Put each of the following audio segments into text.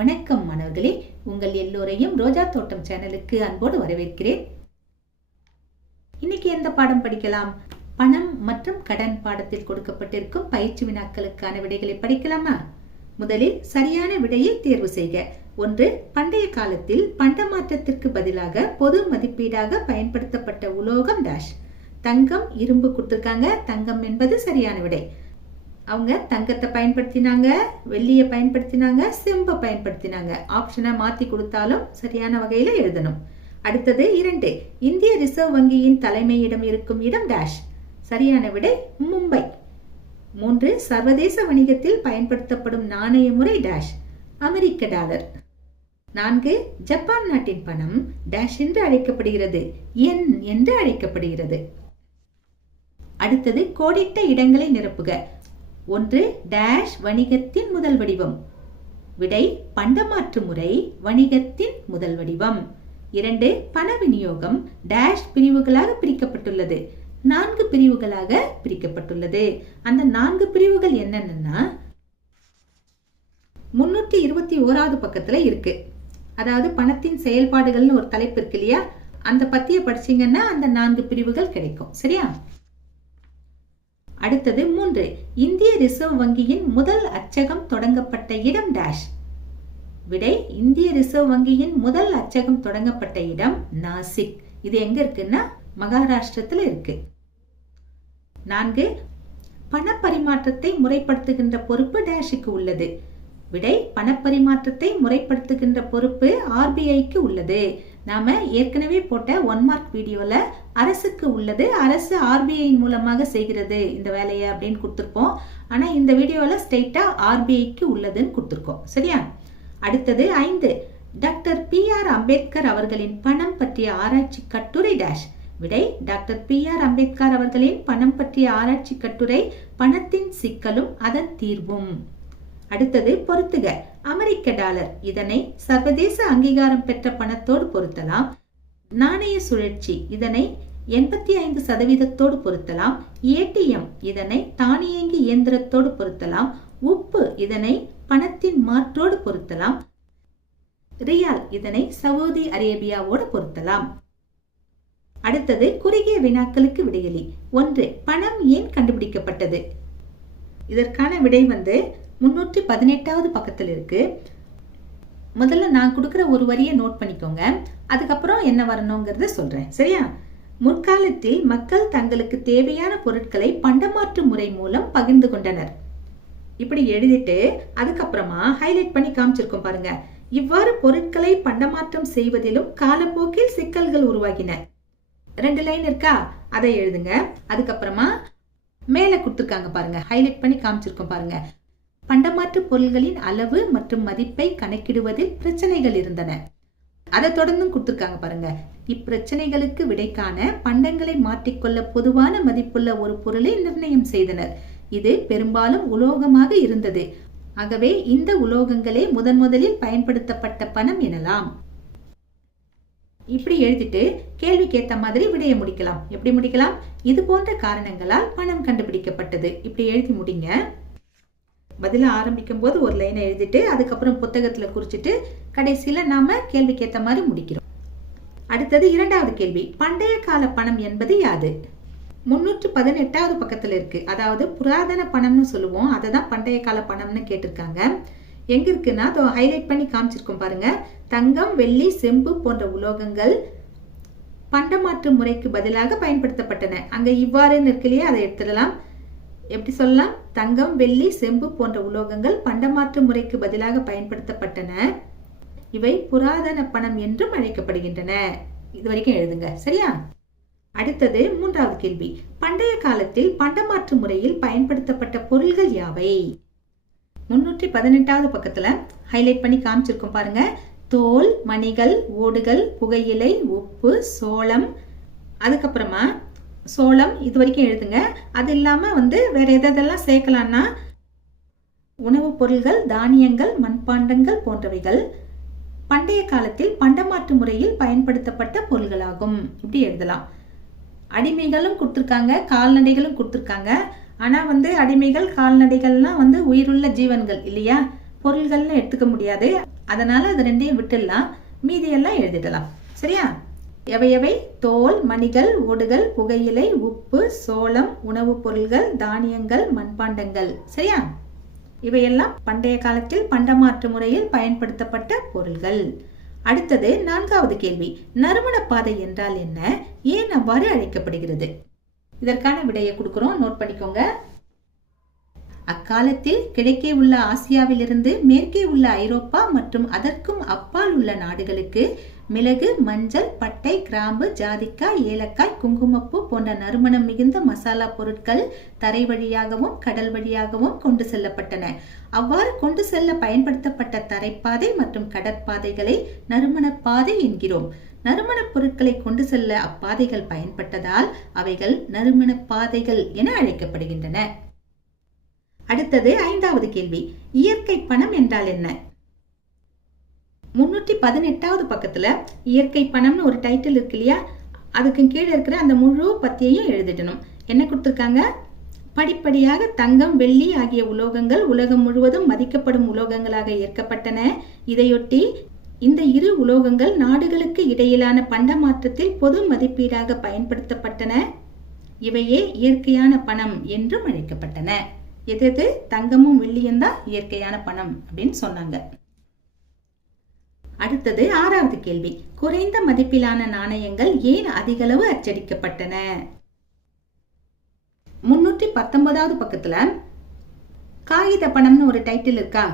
வணக்கம் மாணவர்களே. உங்கள் எல்லோரையும் ரோஜா தோட்டம் சேனலுக்கு அன்போடு வரவேற்கிறேன். இன்னைக்கு எந்த பாடம் படிக்கலாம்? பணம் மற்றும் கடன் பாடத்தில் கொடுக்கப்பட்டிருக்கும் பயிற்சி வினாக்களுக்கான விடைகளை படிக்கலாமா? முதலில் சரியான விடையை தேர்வு செய்க. ஒன்று பண்டைய காலத்தில் பண்ட மாற்றத்திற்கு பதிலாக பொது மதிப்பீடாக பயன்படுத்தப்பட்ட உலோகம் டேஷ் தங்கம் இரும்பு கொடுத்திருக்காங்க. தங்கம் என்பது சரியான விடை. அவங்க தங்கத்தை பயன்படுத்தினாங்க வெள்ளியை பயன்படுத்தினாங்க செம்பை பயன்படுத்தினாங்க. ஆப்ஷனை மாற்றி கொடுத்தாலும் சரியான வகையில் எழுதணும். அடுத்தது இரண்டு இந்திய ரிசர்வ் வங்கியின் தலைமையிடம் இருக்கும் இடம் டேஷ் சரியான விடை மும்பை. மூன்று சர்வதேச வணிகத்தில் பயன்படுத்தப்படும் நாணய முறை டேஷ் அமெரிக்க டாலர். நான்கு ஜப்பான் நாட்டின் பணம் டேஷ் என்று அழைக்கப்படுகிறது. என் என்று அழைக்கப்படுகிறது. அடுத்தது கோடிட்ட இடங்களை நிரப்புக. ஒன்று டேஷ் வணிகத்தின் முதல் வடிவம். விடை பண்டமாற்று முறை வணிகத்தின் முதல் வடிவம். இரண்டு பண விநியோகம் டேஷ் பிரிவுகளாக பிரிக்கப்பட்டுள்ளது. நான்கு பிரிவுகளாக பிரிக்கப்பட்டுள்ளது. அந்த நான்கு பிரிவுகள் என்னென்னா முன்னூற்றி இருபத்தி ஓராவது பக்கத்துல இருக்கு. அதாவது பணத்தின் செயல்பாடுகள்னு ஒரு தலைப்பு இருக்கு இல்லையா? அந்த பத்திய படிச்சீங்கன்னா அந்த நான்கு பிரிவுகள் கிடைக்கும். சரியா? அடுத்தது மூன்று. இந்திய ரிசர்வ் வங்கியின் முதல் அச்சகம் தொடங்கப்பட்ட இடம் டேஷ். விடை இந்திய ரிசர்வ் வங்கியின் முதல் அச்சகம் தொடங்கப்பட்ட இடம் நாசிக். இது எங்க இருக்குன்னா மகாராஷ்டிரத்தில் இருக்கு. நான்கு. பணப்பரிமாற்றத்தை முறைப்படுத்துகின்ற பொறுப்பு டேஷுக்கு உள்ளது. விடை பணப்பரிமாற்றத்தை முறைப்படுத்துகின்ற பொறுப்பு ஆர்பிஐக்கு உள்ளது. நாம ஏற்கனவே போட்ட ஒன் மார்க் வீடியோல அரசுக்கு உள்ளது அரசு ஆர்பிஐ மூலமாக செய்கிறது இந்த வேலையை அப்படின்னு கொடுத்துருப்போம். ஆனா இந்த வீடியோல ஸ்ட்ரெயிட்டாக ஆர்பிஐக்கு உள்ளதுன்னு கொடுத்துருக்கோம். சரியா? அடுத்தது ஐந்து. டாக்டர் பி ஆர் அம்பேத்கர் அவர்களின் பணம் பற்றிய ஆராய்ச்சி கட்டுரை டேஷ் விடை டாக்டர் பி ஆர் அம்பேத்கர் அவர்களின் பணம் பற்றிய ஆராய்ச்சி கட்டுரை பணத்தின் சிக்கலும் அதன் தீர்வும். அடுத்தது பொருத்துக அமெரிக்க டாலர். இதனை சர்வதேச அங்கீகாரம் பெற்ற பணத்தோடு பொருத்தலாம். நாணய சுழற்சி. இதனை எண்பத்தி ஐந்து சதவீதத்தோடு பொருத்தலாம். ஏடிஎம் இதனை தானியங்கி இயந்திரத்தோடு பொருத்தலாம். உப்பு. இதனை பணத்தின் மாற்றோடு பொருத்தலாம். ரியால். இதனை சவுதி அரேபியாவோடு பொருத்தலாம். அடுத்தது குறுகிய வினாக்களுக்கு விடையலி. ஒன்று. பணம் ஏன் கண்டுபிடிக்கப்பட்டது? இதற்கான விடை வந்து முன்னூற்றி பதினெட்டாவது பக்கத்தில் இருக்கு. முதல்ல நான் கொடுக்குற ஒரு வரியை நோட் பண்ணிக்கோங்க. அதுக்கப்புறம் என்ன வரணுங்கிறத சொல்றேன். சரியா? முற்காலத்தில் மக்கள் தங்களுக்கு தேவையான பொருட்களை பண்டமாற்று முறை மூலம் பகிர்ந்து கொண்டனர். இப்படி எழுதிட்டு அதுக்கப்புறமா ஹைலைட் பண்ணி காமிச்சிருக்கோம் பாருங்க. இவ்வாறு பொருட்களை பண்டமாற்றம் செய்வதிலும் காலப்போக்கில் சிக்கல்கள் உருவாகின. ரெண்டு லைன் இருக்கா? அதை எழுதுங்க. அதுக்கப்புறமா மேல கொடுத்துருக்காங்க பாருங்க. ஹைலைட் பண்ணி காமிச்சிருக்கோம் பாருங்க. பண்டமாற்று பொருள்களின் அளவு மற்றும் மதிப்பை கணக்கிடுவதில் பிரச்சனைகள் இருந்தன. அதை தொடர்ந்தும் கொடுத்துருக்காங்க பாருங்க. இப்பிரச்சனைகளுக்கு விடைக்கான பண்டங்களை மாற்றிக்கொள்ள பொதுவான மதிப்புள்ள ஒரு பொருளை நிர்ணயம் செய்தனர். இது பெரும்பாலும் உலோகமாக இருந்தது. ஆகவே இந்த உலோகங்களே முதன் முதலில் பயன்படுத்தப்பட்ட பணம் எனலாம். இப்படி எழுதிட்டு கேள்விக்கு ஏத்த மாதிரி விடைய முடிக்கலாம். எப்படி முடிக்கலாம்? இது போன்ற காரணங்களால் பணம் கண்டுபிடிக்கப்பட்டது. இப்படி எழுதி முடிங்க. பதில ஆரம்பிக்கும் போது ஒரு லைனை எழுதிட்டு அதுக்கப்புறம் புத்தகத்துல குறிச்சிட்டு கடைசியில நாம கேள்விக்கு ஏத்த மாதிரி முடிக்கிறோம். அடுத்தது இரண்டாவது கேள்வி பண்டைய கால பணம் என்பது யாது? முன்னூற்று பதினெட்டாவது பக்கத்துல இருக்கு. அதாவது புராதன பணம்னு சொல்லுவோம். அதை தான் பண்டைய கால பணம்னு கேட்டிருக்காங்க. எங்க இருக்குன்னா அதை ஹைலைட் பண்ணி காமிச்சிருக்கோம் பாருங்க. தங்கம் வெள்ளி செம்பு போன்ற உலோகங்கள் பண்டமாற்று முறைக்கு பதிலாக பயன்படுத்தப்பட்டன. அங்க இவ்வாறுன்னு இருக்கு இல்லையா? அதை எடுத்துடலாம். எப்படி சொல்லலாம்? தங்கம் வெள்ளி செம்பு போன்ற உலோகங்கள் பண்டமாற்று முறைக்கு பதிலாக பயன்படுத்தப்பட்டன. இவை புராதன பணம் என்றும் அழைக்கப்படுகின்றன. இது வரைக்கும் எழுதுங்க. சரியா? அடுத்தது மூன்றாவது கேள்வி. பண்டைய காலத்தில் பண்டமாற்று முறையில் பயன்படுத்தப்பட்ட பொருள்கள் யாவை? முன்னூற்றி பதினெட்டாவது பக்கத்துல ஹைலைட் பண்ணி காமிச்சிருக்கோம் பாருங்க. தோல் மணிகள் ஓடுகள் புகையிலை உப்பு சோளம் அதுக்கப்புறமா சோளம் இது வரைக்கும் எழுதுங்க. அது இல்லாமல் வந்து வேறு எதெல்லாம் சேர்க்கலான்னா உணவுப் பொருள்கள் தானியங்கள் மண்பாண்டங்கள் போன்றவைகள். பண்டைய காலத்தில் பண்டமாற்று முறையில் பயன்படுத்தப்பட்ட பொருள்களாகும். இப்படி எழுதலாம். அடிமைகளும் கொடுத்துருக்காங்க கால்நடைகளும் கொடுத்துருக்காங்க. ஆனால் வந்து அடிமைகள் கால்நடைகள்லாம் வந்து உயிருள்ள ஜீவன்கள் இல்லையா? பொருள்கள்னு எடுத்துக்க முடியாது. அதனால் அது ரெண்டையும் விட்டுடலாம். மீதியெல்லாம் எழுதிடலாம். சரியா? எவையவை? தோல் மணிகள் ஓடுகள் புகையிலை உப்பு சோளம் உணவுப் பொருள்கள் தானியங்கள் மண்பாண்டங்கள். சரியா? இவையெல்லாம் பண்டைய காலத்தில் பண்டமாற்று முறையில் பயன்படுத்தப்பட்ட பொருள்கள். அடுத்தது நான்காவது கேள்வி. நறுமண பாதை என்றால் என்ன? ஏன் அவ்வாறு அழைக்கப்படுகிறது? இதற்கான விடையை கொடுக்கிறோம். நோட் பண்ணிக்கோங்க. அக்காலத்தில் கிழக்கே உள்ள ஆசியாவிலிருந்து மேற்கே உள்ள ஐரோப்பா மற்றும் அதற்கும் அப்பால் உள்ள நாடுகளுக்கு மிளகு மஞ்சள் பட்டை கிராம்பு ஜாதிக்காய் ஏலக்காய் குங்குமப்பூ போன்ற நறுமணம் மிகுந்த மசாலா பொருட்கள் தரை வழியாகவும் கடல் வழியாகவும் கொண்டு செல்லப்பட்டன. அவ்வாறு கொண்டு செல்ல பயன்படுத்தப்பட்ட தரைப்பாதை மற்றும் கடற்பாதைகளை நறுமணப்பாதை என்கிறோம். நறுமணப் பொருட்களை கொண்டு செல்ல அப்பாதைகள் பயன்பட்டதால் அவைகள் நறுமணப்பாதைகள் என அழைக்கப்படுகின்றன. அடுத்தது ஐந்தாவது கேள்வி. இயற்கை பணம் என்றால் என்ன? முன்னூற்றி பதினெட்டாவது பக்கத்தில் இயற்கை பணம்னு ஒரு டைட்டில் இருக்கு இல்லையா? அதுக்கு கீழே இருக்கிற அந்த முழு பத்தியையும் எழுதிடணும் என்ன கொடுத்துருக்காங்க? படிப்படியாக தங்கம் வெள்ளி ஆகிய உலோகங்கள் உலகம் முழுவதும் மதிக்கப்படும் உலோகங்களாக ஏற்கப்பட்டன. இதையொட்டி இந்த இரு உலோகங்கள் நாடுகளுக்கு இடையிலான பண்டமாற்றத்தில் பொது மதிப்பீடாக பயன்படுத்தப்பட்டன. இவையே இயற்கையான பணம் என்றும் அழைக்கப்பட்டன. எது எது? தங்கமும் வெள்ளியும் தான் இயற்கையான பணம் அப்படின்னு சொன்னாங்க. அடுத்தது ஆறாவது கேள்வி. குறைந்த மதிப்பிலான நாணயங்கள் ஏன் அதிகளவு அச்சடிக்கப்பட்டன? முன்னூற்றி பத்தொன்பதாவது பக்கத்துல காகித பணம்னு ஒரு டைட்டில் இருக்கா?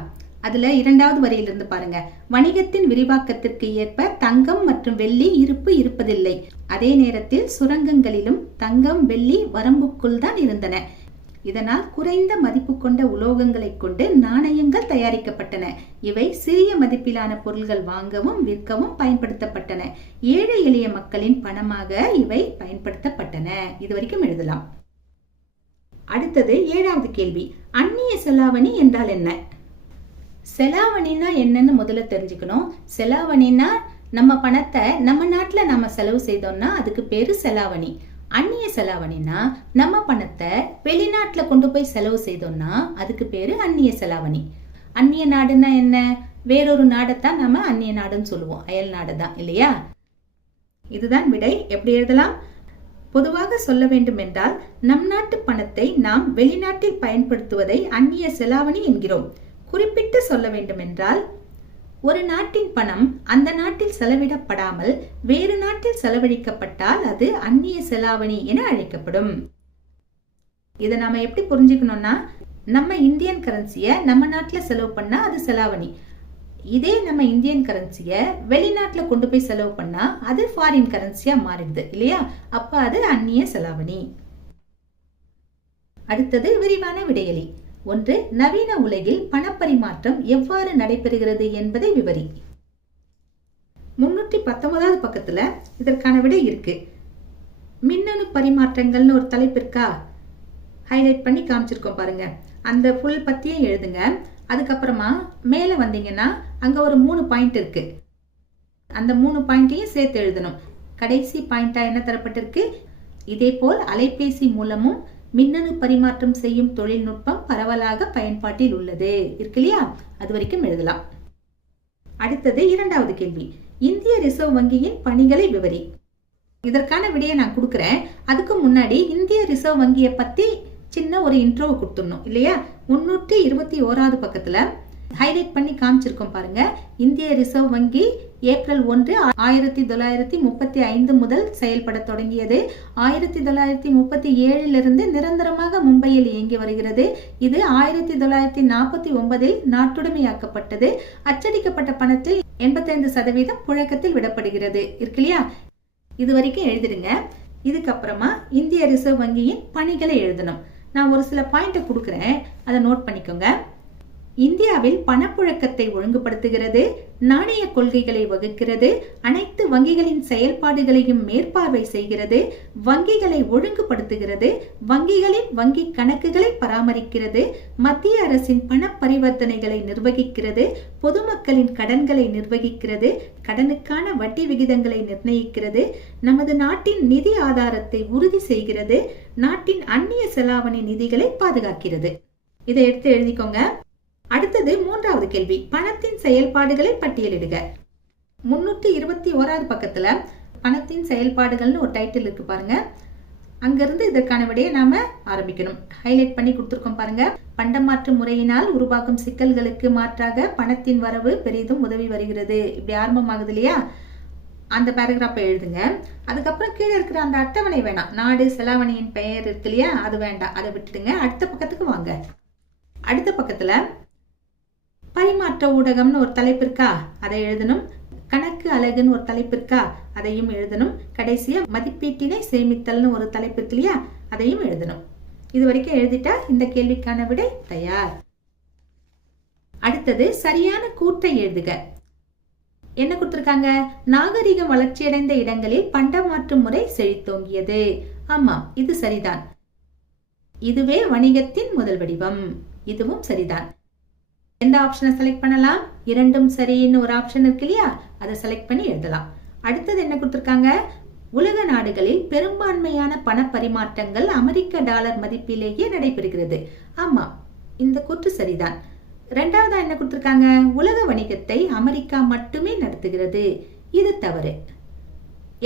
அதுல இரண்டாவது வரியிலிருந்து பாருங்க. வணிகத்தின் விரிவாக்கத்திற்கு ஏற்ப தங்கம் மற்றும் வெள்ளி இருப்பு இருப்பதில்லை. அதே நேரத்தில் சுரங்கங்களிலும் தங்கம் வெள்ளி வரம்புக்குள் தான் இருந்தன. இதனால் குறைந்த மதிப்பு கொண்ட உலோகங்களை கொண்டு நாணயங்கள் தயாரிக்கப்பட்டன. இவை சிறிய மதிப்பிலான பொருள்கள் வாங்கவும் விற்கவும் பயன்படுத்தப்பட்டன. ஏழை எளிய மக்களின் பணமாக இவை பயன்படுத்தப்பட்டன. இது வரைக்கும் எழுதலாம். அடுத்தது ஏழாவது கேள்வி. அந்நிய செலாவணி என்றால் என்ன? செலாவணினா என்னன்னு முதல்ல தெரிஞ்சுக்கணும். செலாவணினா நம்ம பணத்தை நம்ம நாட்டில் நம்ம செலவு செய்தோம்னா அதுக்கு பேரு செலாவணி. அந்நிய செலாவணினா நம்ம பணத்தை வெளிநாட்டில் கொண்டு போய் செலவு செய்தோம்னா அதுக்கு பேர் அந்நிய செலாவணி. அந்நிய நாடுன்னா என்ன? வேறொரு நாடைத்தான் நம்ம அந்நிய நாடுன்னு சொல்லுவோம். அயல் நாடு தான் இல்லையா? இதுதான் விடை. எப்படி எழுதலாம்? பொதுவாக சொல்ல வேண்டும் என்றால் நம் நாட்டு பணத்தை நாம் வெளிநாட்டில் பயன்படுத்துவதை அந்நிய செலாவணி என்கிறோம். குறிப்பிட்டு சொல்ல வேண்டும் என்றால் ஒரு நாட்டின் பணம் அந்த நாட்டில் செலவிடப்படாமல் வேறு நாட்டில் செலவழிக்கப்பட்டால் அது அந்நிய செலாவணி என அழைக்கப்படும். இதை நாம எப்படி புரிஞ்சுக்கணும்னா நம்ம இந்தியன் கரன்சியை நம்ம நாட்டில் செலவு பண்ணா அது செலாவணி. இதே நம்ம இந்தியன் கரன்சியை வெளிநாட்டில் கொண்டு போய் செலவு பண்ணா அது ஃபாரின் கரன்சியா மாறிடுது இல்லையா? அப்போ அது அந்நிய செலாவணி. அடுத்தது விரிவான விடையலி ஒன்று நவீன உலகில் பணப்பரிமாற்றம் எவ்வாறு நடைபெறுகிறது என்பதை விவரி. முன்னூற்றி பத்தொன்பதாவது பக்கத்துல இதற்கான விடை இருக்கு. மின்னணு பரிமாற்றங்கள்னு ஒரு தலைப்பு இருக்கா ஹைலைட் பண்ணி காமிச்சிருக்கோம் பாருங்க. அந்த ஃபுல் பத்தியும் எழுதுங்க. அதுக்கப்புறமா மேலே வந்தீங்கன்னா அங்கே ஒரு மூணு பாயிண்ட் இருக்கு. அந்த மூணு பாயிண்ட்டையும் சேர்த்து எழுதணும். கடைசி பாயிண்டா என்ன தரப்பட்டிருக்கு? இதே போல் அலைபேசி மூலமும் மின்னணு பரிமாற்றம் செய்யும் தொழில்நுட்பம் பரவலாக பயன்பாட்டில் உள்ளது. இருக்கு இல்லையா? அது வரைக்கும் எழுதலாம். அடுத்தது இரண்டாவது கேள்வி. இந்திய ரிசர்வ் வங்கியின் பணிகளை விவரி. இதற்கான விடையை நான் கொடுக்குறேன். அதுக்கு முன்னாடி இந்திய ரிசர்வ் வங்கியை பத்தி சின்ன ஒரு இன்ட்ரோவை கொடுத்துடணும் இல்லையா? முன்னூற்றி இருபத்தி ஓராவது பக்கத்துல ஹைலைட் பண்ணி காமிச்சிருக்கோம் பாருங்க. இந்திய ரிசர்வ் வங்கி ஏப்ரல் ஒன்று ஆயிரத்தி தொள்ளாயிரத்தி முப்பத்தி ஐந்து முதல் செயல்பட தொடங்கியது. ஆயிரத்தி தொள்ளாயிரத்தி முப்பத்தி ஏழிலிருந்து நிரந்தரமாக மும்பையில் இயங்கி வருகிறது. இது ஆயிரத்தி தொள்ளாயிரத்தி நாற்பத்தி ஒன்பதில் நாட்டுடைமையாக்கப்பட்டது. அச்சடிக்கப்பட்ட பணத்தில் எண்பத்தைந்து சதவீதம் புழக்கத்தில் விடப்படுகிறது. இருக்கு இல்லையா இது வரைக்கும் எழுதிடுங்க. இதுக்கப்புறமா இந்திய ரிசர்வ் வங்கியின் பணிகளை எழுதணும். நான் ஒரு சில பாயிண்ட்டை கொடுக்குறேன். அதை நோட் பண்ணிக்கோங்க. இந்தியாவில் பணப்புழக்கத்தை ஒழுங்குபடுத்துகிறது நாணய கொள்கைகளை வகுக்கிறது அனைத்து வங்கிகளின் செயல்பாடுகளையும் மேற்பார்வை செய்கிறது வங்கிகளை ஒழுங்குபடுத்துகிறது வங்கிகளின் வங்கி கணக்குகளை பராமரிக்கிறது மத்திய அரசின் பண பரிவர்த்தனைகளை நிர்வகிக்கிறது பொதுமக்களின் கடன்களை நிர்வகிக்கிறது கடனுக்கான வட்டி விகிதங்களை நிர்ணயிக்கிறது நமது நாட்டின் நிதி ஆதாரத்தை உறுதி செய்கிறது நாட்டின் அந்நிய செலாவணி நிதிகளை பாதுகாக்கிறது. இதை எடுத்து எழுதிக்கோங்க. அடுத்தது மூன்றாவது கேள்வி. பணத்தின் செயல்பாடுகளை பட்டியலிடுக. முன்னூத்தி இருபத்தி ஓராவது பக்கத்துல பணத்தின் செயல்பாடுகள்னு ஒரு டைட்டில் இருக்கு பாருங்க. அங்கிருந்து இதற்கான விடையை நாம ஆரம்பிக்கணும். ஹைலைட் பண்ணி கொடுத்துருக்கோம் பாருங்க. பண்டமாற்று முறையினால் உருவாக்கும் சிக்கல்களுக்கு மாற்றாக பணத்தின் வரவு பெரிதும் உதவி வருகிறது. இப்படி ஆரம்பமாகுது இல்லையா? அந்த பேராகிராஃபை எழுதுங்க. அதுக்கப்புறம் கீழே இருக்கிற அந்த அட்டவணை வேணாம். நாடு செலாவணியின் பெயர் இருக்கு இல்லையா? அது வேண்டாம். அதை விட்டுடுங்க. அடுத்த பக்கத்துக்கு வாங்க. அடுத்த பக்கத்துல பரிமாற்ற ஊடகம்னு ஒரு தலைப்பு இருக்கா அதை எழுதணும். கணக்கு அழகுன்னு ஒரு தலைப்பு இருக்கா அதையும் எழுதணும். கடைசியா மதிப்பீட்டினை சேமித்தல்னு ஒரு தலைப்பு இருக்கு இல்லையா? அதையும் எழுதணும். இது வரைக்கும் எழுதிட்டா இந்த கேள்விக்கான விடை தயார். அடுத்தது சரியான கூற்றை எழுதுக. என்ன கொடுத்துருக்காங்க? நாகரிகம் வளர்ச்சியடைந்த இடங்களில் பண்டமாற்று முறை செழித்தோங்கியது. ஆமாம் இது சரிதான். இதுவே வணிகத்தின் முதல் வடிவம். இதுவும் சரிதான். எந்த ஆப்ஷனை செலக்ட் பண்ணலாம்? இரண்டும் சரின்னு ஒரு ஆப்ஷன் இருக்கு இல்லையா? அதை செலக்ட் பண்ணி எழுதலாம். அடுத்தது என்ன கொடுத்திருக்காங்க? உலக நாடுகளில் பெரும்பான்மையான பண பரிமாற்றங்கள் அமெரிக்க டாலர் மதிப்பிலேயே நடைபெறுகிறது. ஆமா இந்த கூற்று சரிதான். ரெண்டாவதா என்ன கொடுத்துருக்காங்க? உலக வணிகத்தை அமெரிக்கா மட்டுமே நடத்துகிறது. இது தவறு.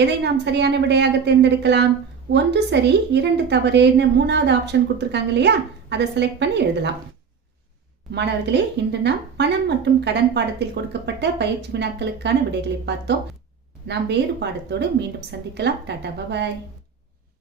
எதை நாம் சரியான விடையாக தேர்ந்தெடுக்கலாம்? ஒன்று சரி இரண்டு தவறுன்னு மூணாவது ஆப்ஷன் கொடுத்துருக்காங்க இல்லையா? அதை செலக்ட் பண்ணி எழுதலாம். மாணவர்களே இன்று நாம் பணம் மற்றும் கடன் பாடத்தில் கொடுக்கப்பட்ட பயிற்சி வினாக்களுக்கான விடைகளை பார்த்தோம். நாம் வேறு பாடத்தோடு மீண்டும் சந்திக்கலாம். டாடா பபாய்